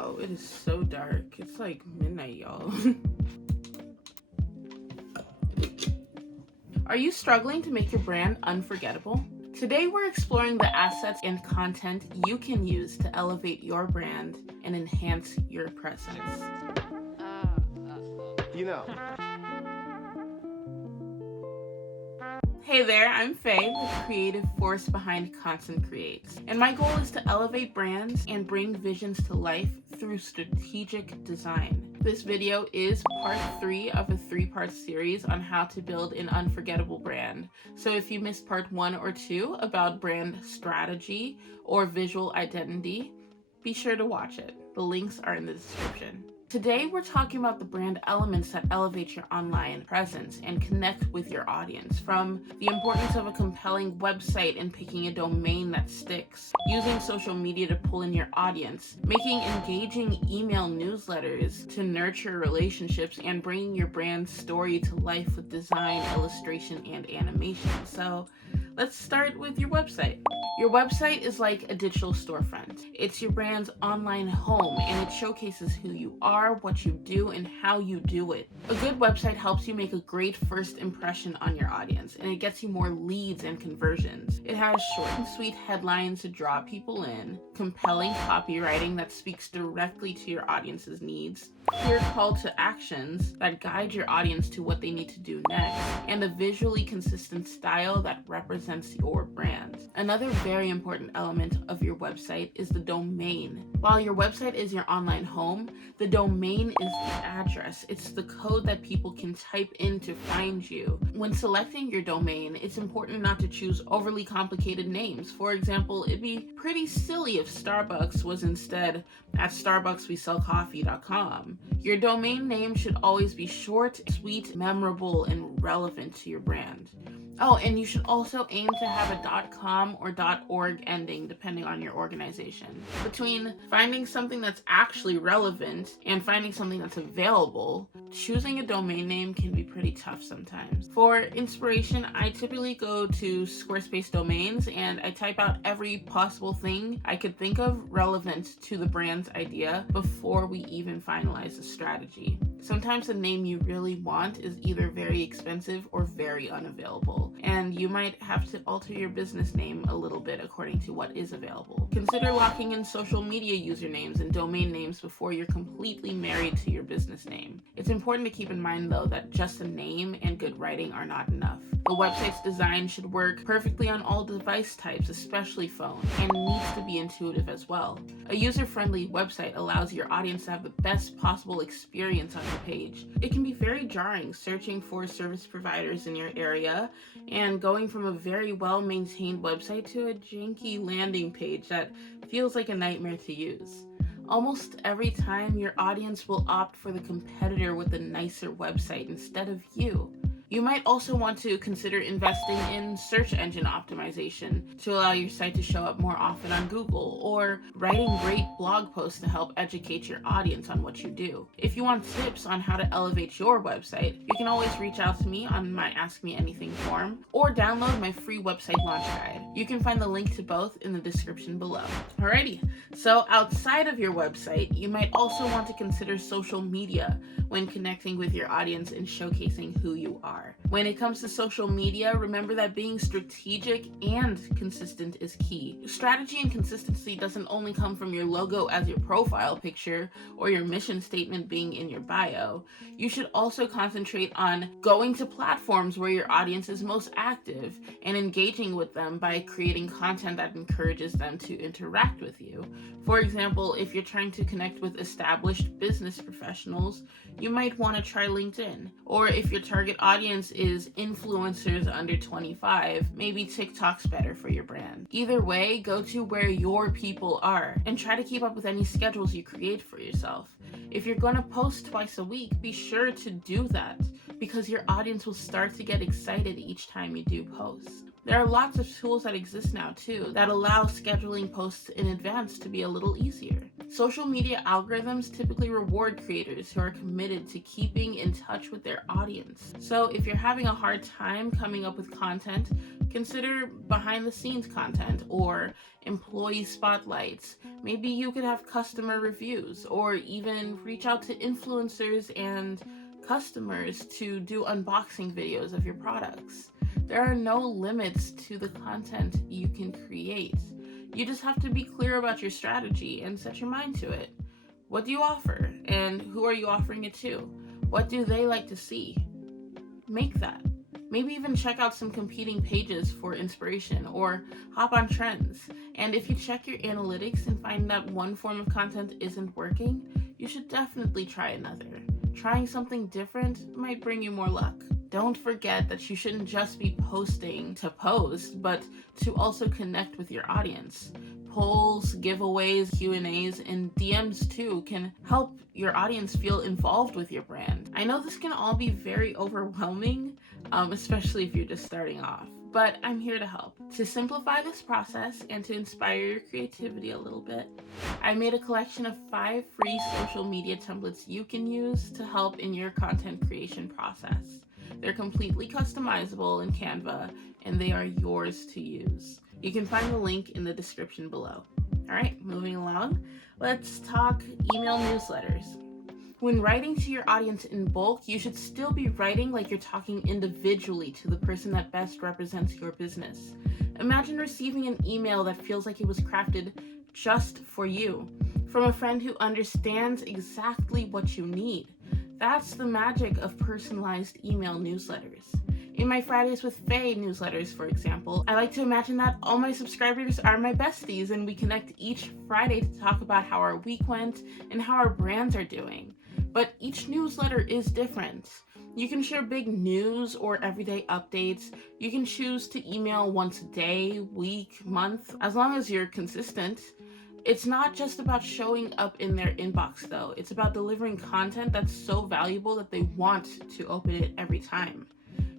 Oh, it is so dark. It's like midnight, y'all. Are you struggling to make your brand unforgettable? Today we're exploring the assets and content you can use to elevate your brand and enhance your presence. Hey there, I'm Faye, the creative force behind Content Creates. And my goal is to elevate brands and bring visions to life through strategic design. This video is part 3 of a 3-part series on how to build an unforgettable brand. So if you missed part 1 or 2 about brand strategy or visual identity, be sure to watch it. The links are in the description. Today, we're talking about the brand elements that elevate your online presence and connect with your audience, from the importance of a compelling website and picking a domain that sticks, using social media to pull in your audience, making engaging email newsletters to nurture relationships, and bringing your brand story to life with design, illustration, and animation. So let's start with your website. Your website is like a digital storefront. It's your brand's online home, and it showcases who you are, what you do, and how you do it. A good website helps you make a great first impression on your audience, and it gets you more leads and conversions. It has short and sweet headlines to draw people in, compelling copywriting that speaks directly to your audience's needs, clear call to actions that guide your audience to what they need to do next, and a visually consistent style that represents your brand. Another very important element of your website is the domain. While your website is your online home, the domain is the address. It's the code that people can type in to find you. When selecting your domain, it's important not to choose overly complicated names. For example, it'd be pretty silly if Starbucks was instead at starbuckswesellcoffee.com. Your domain name should always be short, sweet, memorable, and relevant to your brand. Oh, and you should also aim to have a .com or .org ending depending on your organization. Between finding something that's actually relevant and finding something that's available, choosing a domain name can be pretty tough sometimes. For inspiration, I typically go to Squarespace domains and I type out every possible thing I could think of relevant to the brand's idea before we even finalize the strategy. Sometimes the name you really want is either very expensive or very unavailable, and you might have to alter your business name a little bit according to what is available. Consider locking in social media usernames and domain names before you're completely married to your business name. It's important to keep in mind, though, that just a name and good writing are not enough. The website's design should work perfectly on all device types, especially phone, and needs to be intuitive as well. A user-friendly website allows your audience to have the best possible experience on your page. It can be very jarring searching for service providers in your area and going from a very well-maintained website to a janky landing page that feels like a nightmare to use. Almost every time, your audience will opt for the competitor with a nicer website instead of you. You might also want to consider investing in search engine optimization to allow your site to show up more often on Google, or writing great blog posts to help educate your audience on what you do. If you want tips on how to elevate your website, you can always reach out to me on my Ask Me Anything form or download my free website launch guide. You can find the link to both in the description below. Alrighty, so outside of your website, you might also want to consider social media when connecting with your audience and showcasing who you are. When it comes to social media, remember that being strategic and consistent is key. Strategy and consistency doesn't only come from your logo as your profile picture or your mission statement being in your bio. You should also concentrate on going to platforms where your audience is most active and engaging with them by creating content that encourages them to interact with you. For example, if you're trying to connect with established business professionals, you might want to try LinkedIn. Or if your target audience is influencers under 25, maybe TikTok's better for your brand. Either way, go to where your people are and try to keep up with any schedules you create for yourself. If you're going to post twice a week, be sure to do that because your audience will start to get excited each time you do posts. There are lots of tools that exist now too that allow scheduling posts in advance to be a little easier. Social media algorithms typically reward creators who are committed to keeping in touch with their audience. So if you're having a hard time coming up with content, consider behind the scenes content or employee spotlights. Maybe you could have customer reviews, or even reach out to influencers and customers to do unboxing videos of your products. There are no limits to the content you can create. You just have to be clear about your strategy and set your mind to it. What do you offer, and who are you offering it to? What do they like to see? Make that. Maybe even check out some competing pages for inspiration, or hop on trends. And if you check your analytics and find that one form of content isn't working, you should definitely try another. Trying something different might bring you more luck. Don't forget that you shouldn't just be posting to post, but to also connect with your audience. Polls, giveaways, Q&As, and DMs too can help your audience feel involved with your brand. I know this can all be very overwhelming, especially if you're just starting off, but I'm here to help. To simplify this process and to inspire your creativity a little bit, I made a collection of 5 free social media templates you can use to help in your content creation process. They're completely customizable in Canva, and they are yours to use. You can find the link in the description below. All right, moving along, let's talk email newsletters. When writing to your audience in bulk, you should still be writing like you're talking individually to the person that best represents your business. Imagine receiving an email that feels like it was crafted just for you, from a friend who understands exactly what you need. That's the magic of personalized email newsletters. In my Fridays with Faye newsletters, for example, I like to imagine that all my subscribers are my besties and we connect each Friday to talk about how our week went and how our brands are doing. But each newsletter is different. You can share big news or everyday updates. You can choose to email once a day, week, month, as long as you're consistent. It's not just about showing up in their inbox though. It's about delivering content that's so valuable that they want to open it every time.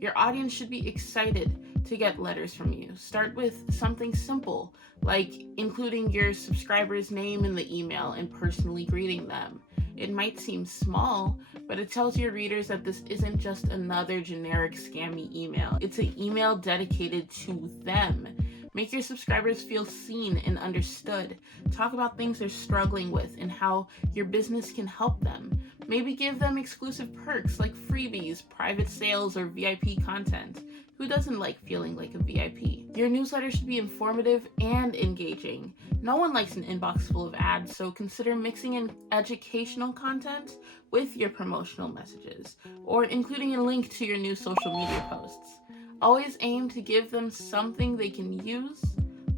Your audience should be excited to get letters from you. Start with something simple, like including your subscriber's name in the email and personally greeting them. It might seem small, but it tells your readers that this isn't just another generic scammy email. It's an email dedicated to them. Make your subscribers feel seen and understood. Talk about things they're struggling with and how your business can help them. Maybe give them exclusive perks like freebies, private sales, or VIP content. Who doesn't like feeling like a VIP? Your newsletter should be informative and engaging. No one likes an inbox full of ads, so consider mixing in educational content with your promotional messages, or including a link to your new social media posts. Always aim to give them something they can use,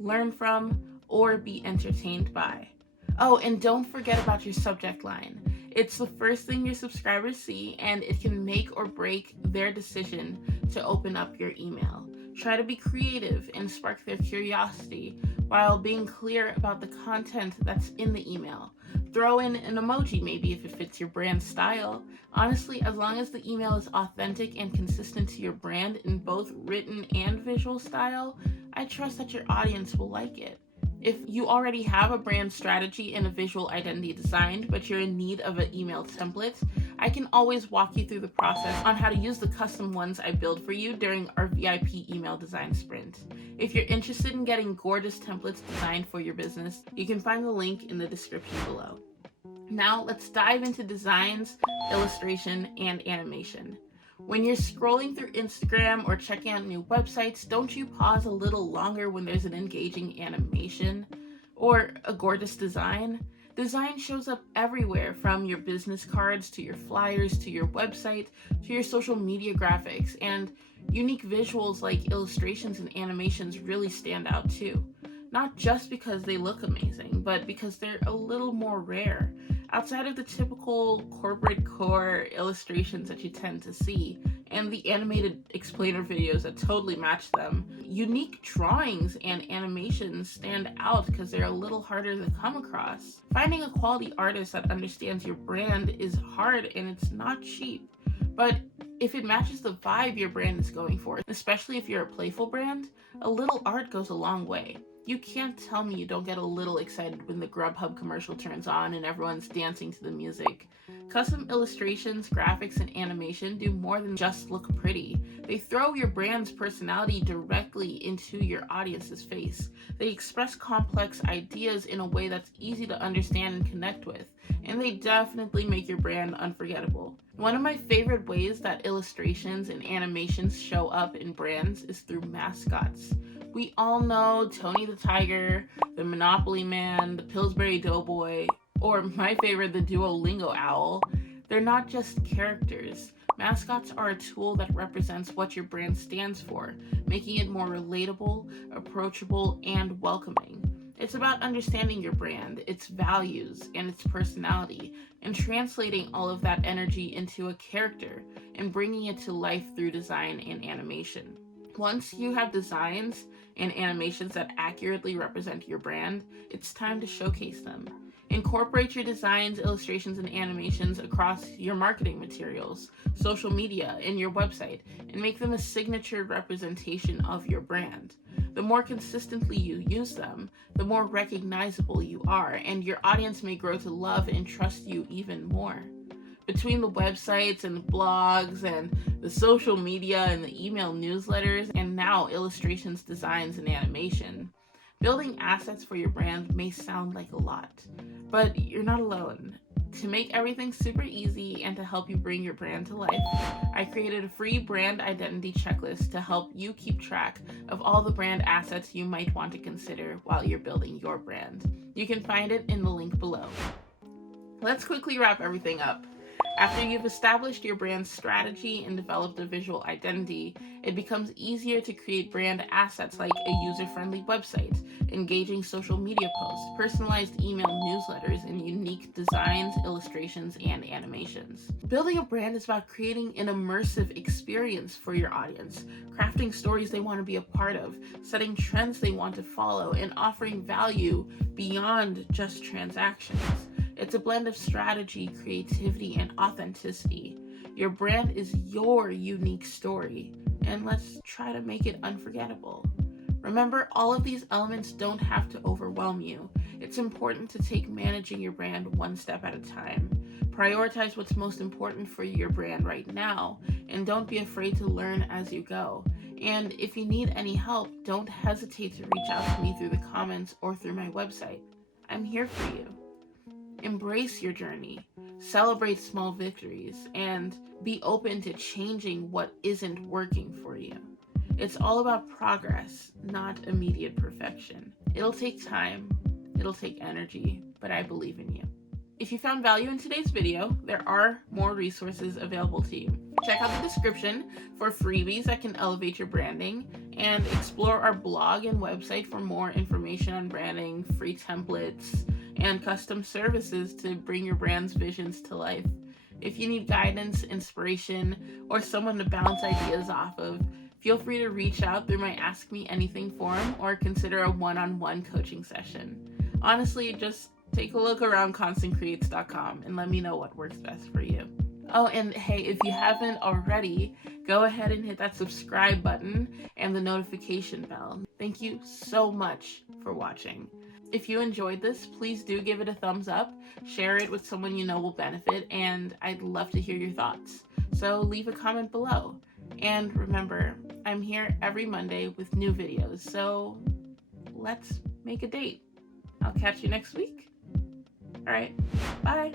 learn from, or be entertained by. Oh, and don't forget about your subject line. It's the first thing your subscribers see, and it can make or break their decision to open up your email. Try to be creative and spark their curiosity while being clear about the content that's in the email. Throw in an emoji maybe if it fits your brand style. Honestly, as long as the email is authentic and consistent to your brand in both written and visual style, I trust that your audience will like it. If you already have a brand strategy and a visual identity designed, but you're in need of an email template, I can always walk you through the process on how to use the custom ones I build for you during our VIP email design sprint. If you're interested in getting gorgeous templates designed for your business, you can find the link in the description below. Now let's dive into designs, illustration, and animation. When you're scrolling through Instagram or checking out new websites, don't you pause a little longer when there's an engaging animation or a gorgeous design? Design shows up everywhere, from your business cards to your flyers to your website to your social media graphics, and unique visuals like illustrations and animations really stand out too. Not just because they look amazing, but because they're a little more rare. Outside of the typical corporate core illustrations that you tend to see, and the animated explainer videos that totally match them, unique drawings and animations stand out because they're a little harder to come across. Finding a quality artist that understands your brand is hard and it's not cheap, but If it matches the vibe your brand is going for, especially if you're a playful brand, a little art goes a long way. You can't tell me you don't get a little excited when the Grubhub commercial turns on and everyone's dancing to the music. Custom illustrations, graphics, and animation do more than just look pretty. They throw your brand's personality directly into your audience's face. They express complex ideas in a way that's easy to understand and connect with, and they definitely make your brand unforgettable. One of my favorite ways that illustrations and animations show up in brands is through mascots. We all know Tony the Tiger, the Monopoly Man, the Pillsbury Doughboy, or my favorite, the Duolingo Owl. They're not just characters. Mascots are a tool that represents what your brand stands for, making it more relatable, approachable, and welcoming. It's about understanding your brand, its values, and its personality, and translating all of that energy into a character and bringing it to life through design and animation. Once you have designs and animations that accurately represent your brand, it's time to showcase them. Incorporate your designs, illustrations, and animations across your marketing materials, social media, and your website, and make them a signature representation of your brand. The more consistently you use them, the more recognizable you are, and your audience may grow to love and trust you even more. Between the websites and the blogs and the social media and the email newsletters, and now illustrations, designs, and animation, building assets for your brand may sound like a lot, but you're not alone. To make everything super easy and to help you bring your brand to life, I created a free brand identity checklist to help you keep track of all the brand assets you might want to consider while you're building your brand. You can find it in the link below. Let's quickly wrap everything up. After you've established your brand strategy and developed a visual identity, it becomes easier to create brand assets like a user-friendly website, engaging social media posts, personalized email newsletters, and unique designs, illustrations, and animations. Building a brand is about creating an immersive experience for your audience, crafting stories they want to be a part of, setting trends they want to follow, and offering value beyond just transactions. It's a blend of strategy, creativity, and authenticity. Your brand is your unique story, and let's try to make it unforgettable. Remember, all of these elements don't have to overwhelm you. It's important to take managing your brand one step at a time. Prioritize what's most important for your brand right now, and don't be afraid to learn as you go. And if you need any help, don't hesitate to reach out to me through the comments or through my website. I'm here for you. Embrace your journey, celebrate small victories, and be open to changing what isn't working for you. It's all about progress, not immediate perfection. It'll take time, it'll take energy, but I believe in you. If you found value in today's video, there are more resources available to you. Check out the description for freebies that can elevate your branding, and explore our blog and website for more information on branding, free templates, and custom services to bring your brand's visions to life. If you need guidance, inspiration, or someone to bounce ideas off of, feel free to reach out through my Ask Me Anything forum or consider a one-on-one coaching session. Honestly, just take a look around constantcreates.com and let me know what works best for you. Oh, and hey, if you haven't already, go ahead and hit that subscribe button and the notification bell. Thank you so much for watching. If you enjoyed this, please do give it a thumbs up, share it with someone you know will benefit, and I'd love to hear your thoughts. So leave a comment below. And remember, I'm here every Monday with new videos, so let's make a date. I'll catch you next week. All right, bye.